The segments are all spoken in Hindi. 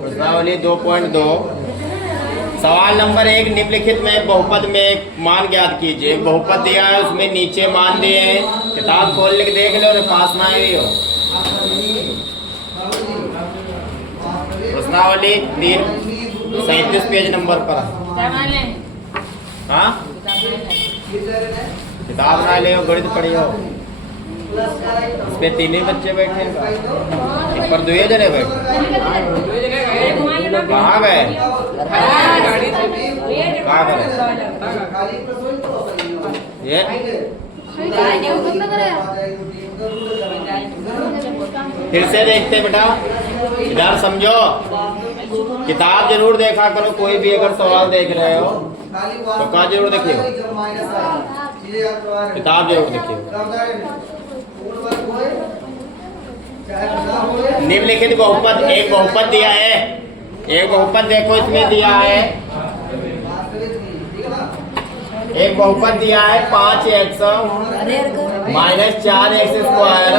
प्रश्नावली 2.2 सवाल नंबर 1 निम्नलिखित में बहुपद में एक मान ज्ञात कीजिए। एक बहुपद दिया है, उसमें नीचे मान दिए हैं, किताब खोल के देख लो और पास ना ही हो। प्रश्नावली 37 पेज नंबर पर। हाँ किताब ना ले गणित पढ़ी हो। इस पे 3 ही बच्चे बैठे हैं, एक पर 2 जने बैठे। कहाँ गए? कहाँ गए ये? फिर से देखते बेटा, इधर समझो, किताब जरूर देखा करो। कोई भी अगर सवाल देख रहे हो तो कहाँ जरूर देखिए, किताब जरूर देखिए। निम्नलिखित बहुपद, एक बहुपद दिया है, एक बहुपद देखो इसमें दिया है, एक बहुपद दिया है 5x minus 4x square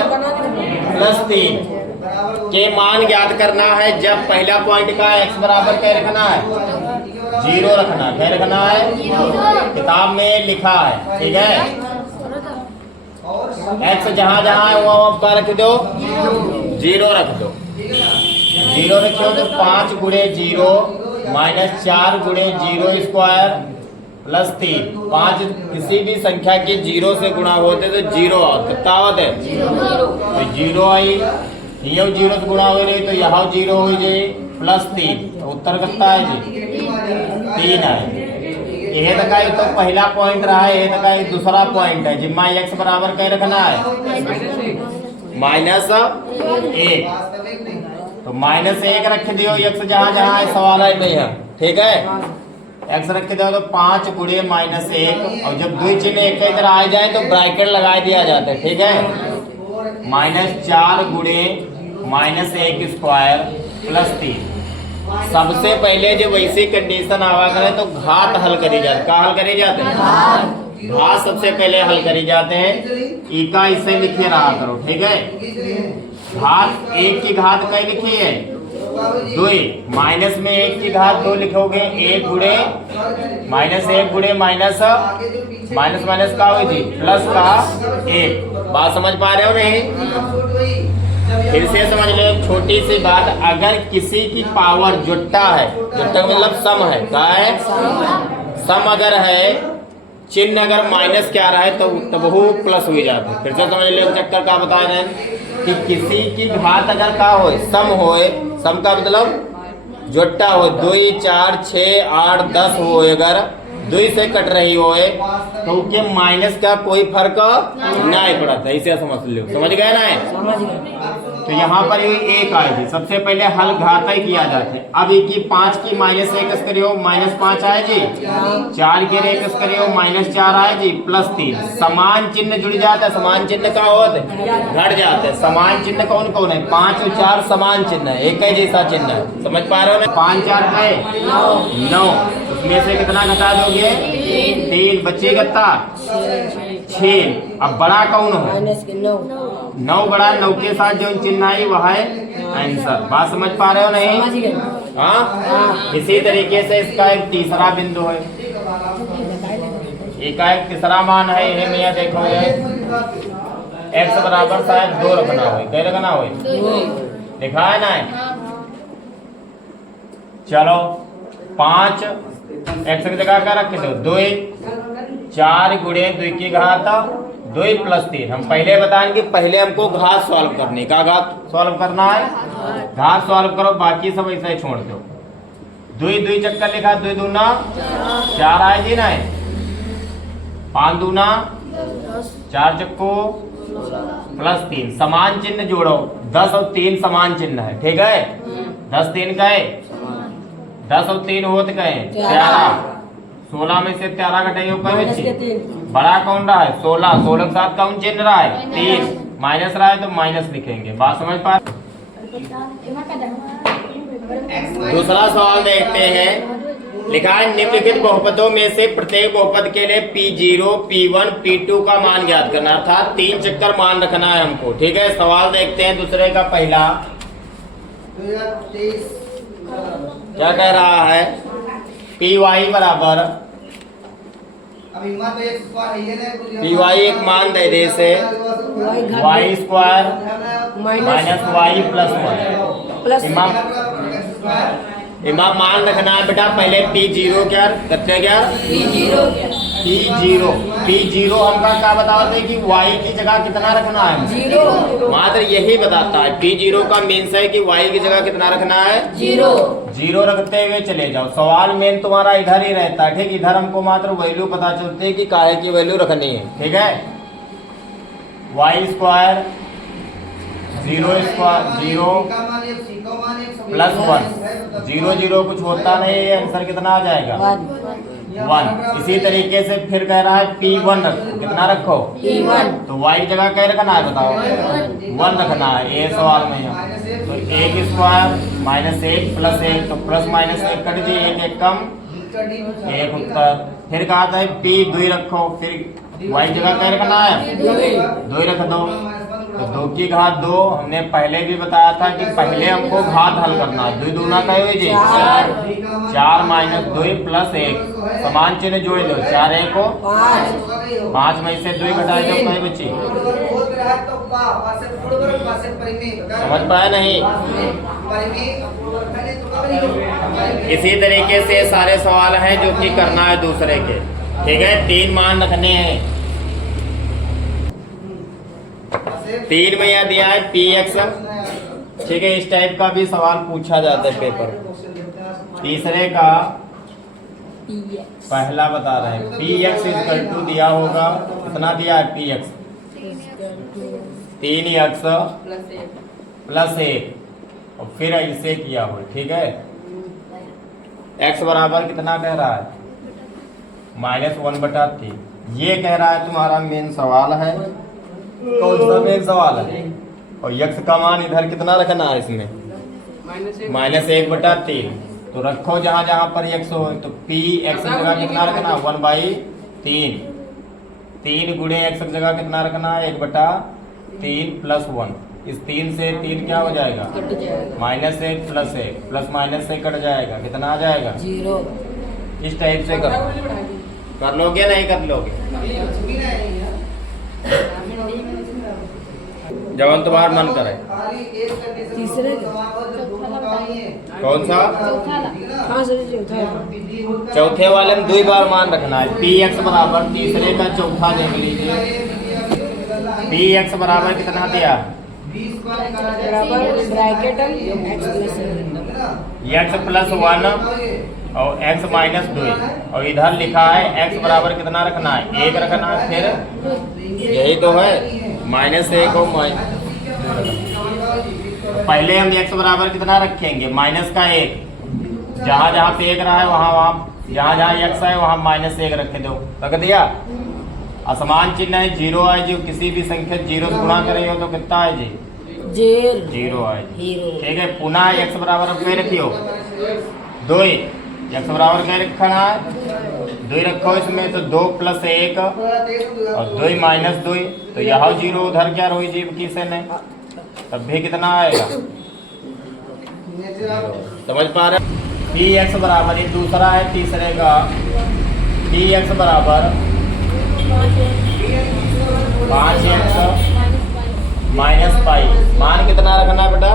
plus 3 के मान ज्ञात करना है जब पहला पॉइंट का x बराबर क्या रखना है? 0 रखना है। क्या रखना है? किताब में लिखा है, ठीक है। x जहां जहां है वहां क्या रख दो? 0 रख दो। 0 रखो तो 5 गुणे 0 माइनस 4 गुणे 0 स्क्वायर प्लस 3। 5 किसी भी संख्या के 0 से गुणा होते तो 0 कितना होते? तो 0 आई, ये 0 से गुणा हुई नहीं तो यहाँ 0 हो जाए प्लस 3। तो उत्तर कितना है जी? 3 है। यह तक तो पहला पॉइंट रहा है, यह तक दूसरा पॉइंट है जिम्मा x बराबर क्या रखना है? -1। तो -1 रख दियो, x जहां जहां है सवाल है नहीं है, ठीक है। x रख दो तो 5 गुणे -1 और जब 2 चिन्ह एक इधर आ जाए तो ब्रैकेट लगा दिया जाता है, ठीक है। -4 गुणे -1 स्क्वायर प्लस 3। सबसे पहले जब वैसी कंडीशन आवा करे तो घात हल करी जाती। क्या हल करी जाते हैं? घात सबसे पहले हल करी जाते हैं। ई का इसे लिखे रहा करो, ठीक है। घात 1 की घात क्या लिखी है? 2। माइनस में 1 की घात 2 लिखोगे, 1 गुणे -1 गुणे माइनस माइनस का हो जी प्लस का 1। बात समझ पा रहे हो नहीं? फिर से समझ लो छोटी सी बात, अगर किसी की पावर जुट्टा है, जुट्टा मतलब सम है, क्या है? सम अगर है, चिन्ह अगर माइनस क्या रहा है तो वो प्लस हो जाता है। फिर से समझ लो चक्कर का बता रहे हैं कि किसी की घात अगर का हो, सम होए, सम का मतलब जुट्टा हो, 2, 4, 6, 8, 10 हो, अगर 2 से कट रही हो तो उसके माइनस का कोई फर्क नहीं पड़ा था। इसे समझ लो, समझ गए ना? तो यहाँ पर ये 1 आएगी। सबसे पहले हल घात ही किया जाता है। अब एक की 5 की -1 करियो -5 आए जी, 4 के 1 करियो -4 आए जी प्लस 3। समान चिन्ह जुड़ जाता है। समान चिन्ह का होता है घट जाता है। समान चिन्ह कौन कौन है? 5 और 4 समान चिन्ह है, एक ही जैसा चिन्ह है। समझ पा रहे हो ना? 5 4 का 9, उसमें से कितना घटा दोगे? 3 बच्चे कितना? 6। अब बड़ा कौन है? 9 बड़ा, 9 के साथ जो चिन्ह आई वह है आंसर। बात समझ पा रहे हो नहीं? हाँ। इसी तरीके से इसका एक तीसरा बिंदु है, एक तीसरा मान है। यह मैं देखो x बराबर शायद 2 रखना हो, क्या रखना हो? लिखा है ना? चलो 5 x की जगह क्या रख दो? 2। 4 गुणे 2 की घात 2 प्लस 3। हम पहले बताएंगे, पहले हमको घात सॉल्व करने का। घात सॉल्व करना है, घात सॉल्व करो, बाकी सब ऐसा ही छोड़ दो। 2 2 चक्कर लिखा, 2 दूना 4 आए जी ना, 5 दूना 4 चक्को प्लस 3। समान चिन्ह जोड़ो, 10 और 3 समान चिन्ह है, ठीक है। 10 3 का है, 10 और 3 होते कहे 13। 16 में से 13 घटाइयो कहे बच्चे? बड़ा कौन रहा है? 16। 16 के साथ कौन चिन्ह रहा है? 3। माइनस रहा है तो माइनस लिखेंगे। बात समझ पा? दूसरा सवाल देखते हैं। लिखा है निम्नलिखित बहुपदों में से प्रत्येक बहुपद के लिए P0, P1, P2 का मान ज्ञात करना था। 3 चक्कर मान रखना है हमको, ठीक है। सवाल देखते हैं दूसरे का। पहला क्या कह रहा है? पी वाई बराबर पी वाई एक मान दे दे से Y square minus Y plus one. इमाम मान रखना है बेटा पहले पी जीरो क्या करते क्या पी जीरो हमका क्या बताते हैं कि वाई की जगह कितना रखना है? जीरो। मात्र यही बताता है पी जीरो का मीन्स है कि वाई की जगह कितना रखना है? जीरो। जीरो रखते हुए चले जाओ। सवाल मेन तुम्हारा इधर ही रहता है, ठीक। इधर हमको मात्र वैल्यू पता चलती है कि काहे की वैल्यू रखनी है, ठीक है। Y square zero plus one, zero zero कुछ होता नहीं है, आंसर कितना आ जाएगा? वन। इसी तरीके से फिर कह रहा है पी वन रखो, कितना रखो? P1। तो वाई की जगह क्या रखना है बताओ? वन रखना है ये सवाल में है। तो एक स्क्वायर माइनस एक प्लस एक, तो प्लस माइनस एक कट दिए, एक एक कम एक उत्तर। फिर कहा था पी दुई रखो, फिर वाई जगह क्या रखना है? दो रख दो। तो दो की घात दो, हमने पहले भी बताया था कि पहले हमको घात हल करना है। दो दूना क्या हुई जी? चार माइनस दो प्लस एक, समान चिन्ह जोड़ लो। चार एक को पाँच में से दो घटाए दो कहीं बची? समझ पाया नहीं? इसी तरीके से सारे सवाल हैं जो कि करना है दूसरे के, ठीक है। तीन मान रखने हैं। तीन में यह दिया है पी एक्स, ठीक है। इस टाइप का भी सवाल पूछा जाता है पेपर। तीसरे का पहला बता रहे हैं पी एक्स इक्वल टू दिया होगा, कितना दिया है? पी एक्स 3x प्लस एक, और फिर इसे किया हो, ठीक है। x बराबर कितना कह रहा है? -1/3। ये कह रहा है तुम्हारा मेन सवाल है। कौन सा मेन सवाल है? और x का मान इधर कितना रखना है? इसमें -1/3। तो रखो जहां जहां पर x हो, तो p x की जगह कितना रखना? 1/3। 3 गुणे x की जगह कितना रखना है? 1/3 प्लस 1। इस 3 से 3 क्या हो जाएगा? -1 प्लस 1 प्लस माइनस से कट जाएगा, कितना आ जाएगा? 0। इस टाइप से कर लोगे नहीं कर लोगे? जब तुम्हारा मन करे। तीसरे कौन सा? चौथे वाले में 2 बार मान रखना है। पी एक्स बराबर तीसरे का चौथा देख लीजिए। पी एक्स बराबर कितना दिया? एक्स प्लस 1 और x माइनस 2, और इधर लिखा है x बराबर कितना रखना है? 1 रखना है। फिर यही तो है -1 और पहले हम x बराबर कितना रखेंगे? -1। जहां जहां पे 1 रहा है वहां जहां जहां x है वहां -1 रख दो। रख दिया। असमान चिन्ह है, 0 है जी। किसी भी संख्या 0 से गुणा कर रही हो तो कितना है जी? 0 है, ठीक है। पुनः x बराबर क्या रखियो? 2। x बराबर क्या रखना है? 2 रखो इसमें, तो 2 प्लस 1 और 2 माइनस 2, तो यहाँ 0 उधर क्या रोई जीव किसे ने, तब भी कितना आएगा? समझ पा रहे? पी एक्स बराबर, ये दूसरा है तीसरे का। पी एक्स बराबर 5x माइनस पाई। मान कितना रखना है बेटा?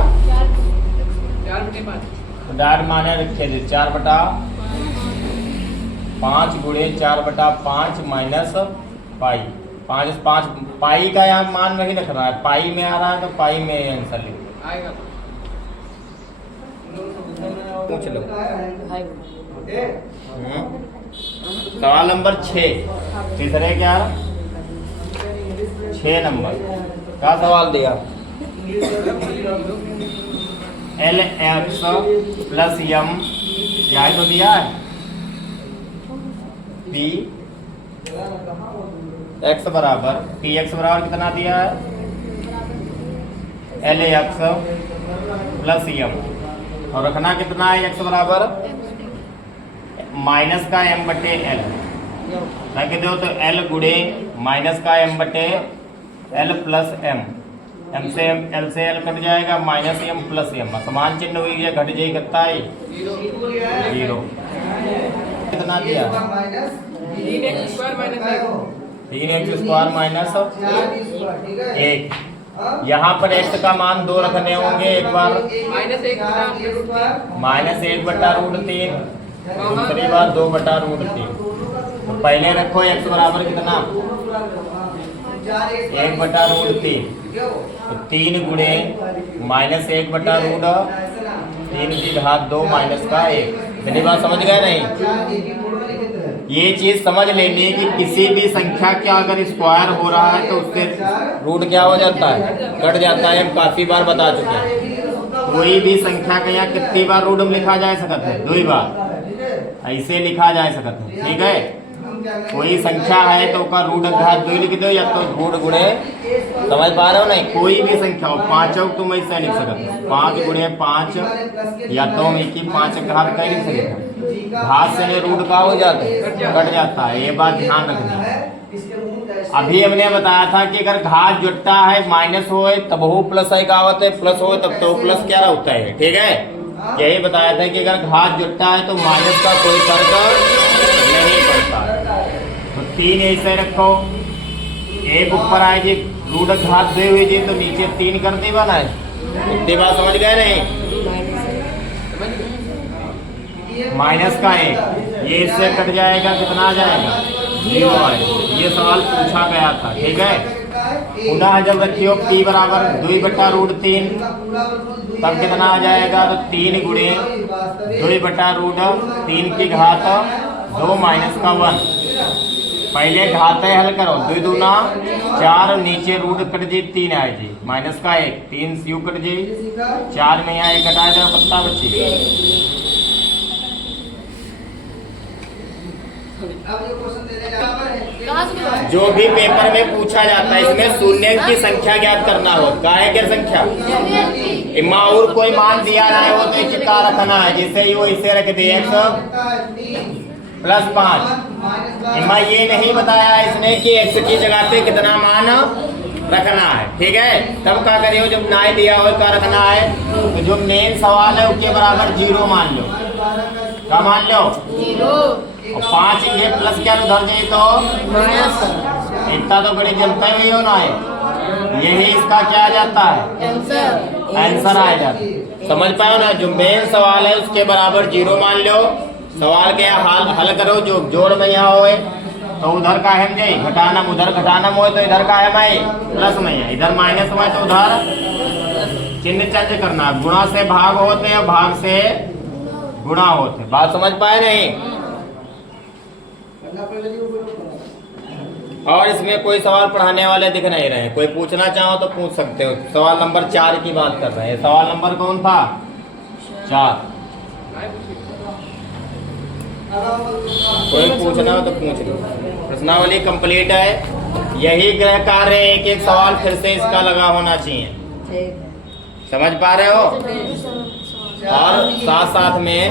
4 माने रखे थे 4/5 गुणे 4/5 माइनस पाई। 5 पाई का यहाँ मान नहीं रख रहा है, पाई में आ रहा है तो पाई में आंसर लिखो। पूछ लो। सवाल नंबर 6 तीसरे क्या? 6 नंबर का सवाल दिया। LX प्लस M क्या तो दिया है? P x बराबर Px बराबर कितना दिया है? LX प्लस M, और रखना कितना है? x बराबर माइनस का m बटे l। रख दो तो l गुणे माइनस का m बटे l प्लस m, एम से एल कट जाएगा, माइनस एम प्लस एम, समान चिन्ह हुई गया, घट जाए कितना है 0। कितना दिया 3x स्क्वायर माइनस 1। यहाँ पर x का मान 2 रखने होंगे, एक बार -1/√3, दूसरी बार 2/√3। तो पहले रखो x बराबर कितना 1/√3, तो 3 गुणे -1/√3 की घात 2 माइनस का 1। मेरी बात समझ गए नहीं? ये चीज समझ लेनी कि किसी भी संख्या का अगर स्क्वायर हो रहा है तो उससे रूट क्या हो जाता है, कट जाता है। हम काफी बार बता चुके हैं। कोई भी संख्या का यहाँ कितनी बार रूट में लिखा जा सकता है, 2 बार ऐसे लिखा जा सकता है, ठीक है। कोई संख्या है तो उसका रूट घात 2 लिख दो, या तो रूट गुणे, समझ पा रहे हो नहीं? कोई भी संख्या हो, 5 तुम ऐसा लिख सकते, 5 गुणे 5, या तो 5 घात का लिख सकते, घात से रूट का हो जाता है, कट जाता है। ये बात ध्यान रखनी। अभी हमने बताया था कि अगर घात जुटता है, माइनस हो तब हो प्लस है, कहावत है, प्लस हो तब तो प्लस क्या होता है, ठीक है। यही बताया था कि अगर घात जुटता है तो माइनस का कोई तर्क नहीं पड़ता। तो 3 ऐसे रखो, एक ऊपर आए जी, रूट घात 2 हुई जी, तो नीचे 3 कर दे बना है। इतनी बात समझ गए नहीं? माइनस का 1, ये इससे कट जाएगा, कितना आ जाएगा 0 आएगा। ये सवाल पूछा गया था, ठीक है। पुनः जब रखियो p बराबर 2/√3, तब कितना आ जाएगा, तो 3 गुणे 2/√3 की घात 2 माइनस का 1। पहले घात हल करो, 2 दूना 4, नीचे रूट कट जी 3 आए जी, माइनस का 1, 3 यू कट जी, 4 में यहाँ 1 घटाया जाए, कितना बची। जो भी पेपर में पूछा जाता है, इसमें शून्य की संख्या ज्ञात करना हो, काहे क्या संख्या, इमा और कोई मान दिया ना हो तो चिपका रखना है, जिससे वो इसे रख दे x + 5। इमा ये नहीं बताया इसने कि x की जगह पे कितना मान रखना है, ठीक है। तब क्या करियो, जब ना दिया हो क्या रखना है, तो जो मेन सवाल है उसके बराबर 0 मान लो। क्या मान लो 0, और 5 ये प्लस क्या उधर जाए तो माइनस, इतना तो बड़ी जनता ही होना है। यही इसका क्या आ जाता है, आंसर आ जाता है। समझ पाओ ना? जो मेन सवाल है उसके बराबर 0 मान लो। सवाल के हल करो, जो जोड़ में यहाँ होए तो उधर का है जाए घटाना, उधर घटाना हो तो इधर का है प्लस में है, इधर माइनस में तो उधर चिन्ह चेंज करना। गुणा से भाग होते हैं, भाग से गुणा होते। बात समझ पाए नहीं? और इसमें कोई सवाल पढ़ाने वाले दिख नहीं रहे, कोई पूछना चाहो तो पूछ सकते हो। सवाल नंबर 4 की बात कर रहे हैं। सवाल नंबर कौन था, 4। कोई पूछना हो तो पूछ लो। प्रश्नावली कंप्लीट है। यही गृह कार्य, एक एक सवाल फिर से इसका लगा होना चाहिए। समझ पा रहे हो? और साथ साथ में